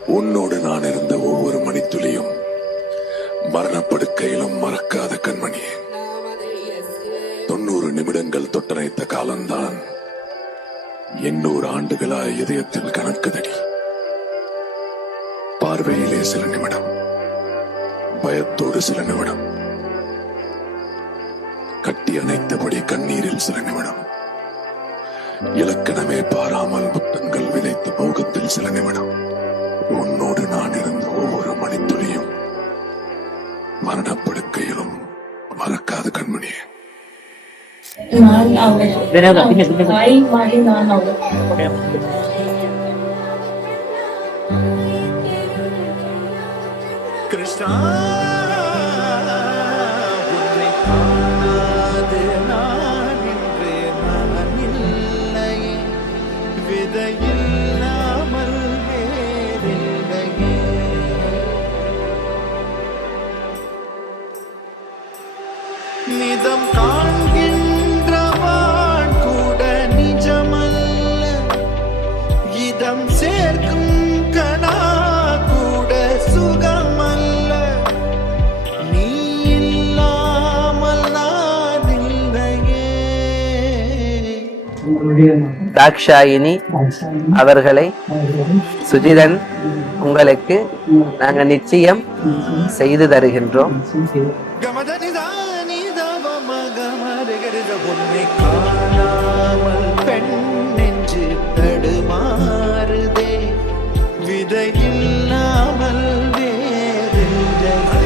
உன்னோடு நான் இருந்த ஒவ்வொரு மணித்துளியும் மரணப்படுக்கையிலும் மறக்காத கண்மணியே. 90 நிமிடங்கள் தொட்டனைத்த காலம்தான் 800 ஆண்டுகளாய் இதயத்தில் கணக்குதடி. பார்வையிலே சில நிமிடம், பயத்தோடு சில நிமிடம், கட்டி அணைத்தபடி கண்ணீரில் சில நிமிடம், இலக்கணமே பாராமல் புத்தங்கள் விதைத்த மோகத்தில் சில நிமிடம். உன்னோடு நான் இருந்த ஒவ்வொரு மணித்துளியும் மரணப்படுக்கையிலும் மறக்காத கண்மணியே. கிருஷ்ணா காணாது நான் இன்று நான் இல்லை, விதையில்லாமல் வேறில்லையே. நிதம் காண்கின்றவான் கூட நிஜமல்ல, இதம் சேர்க்கும் கணா கூட சுகமல்ல, நீ இல்லாமல் நான் இல்லையே. தாக்ஷாயினி அவர்களை சுஜிதன் உங்களுக்கு நாங்கள் நிச்சயம் செய்து தருகின்றோம். உன்னை காணாமல் பெண் நெஞ்சு தடுமாறுதே, விதையில்லாமல் வேறில்லை.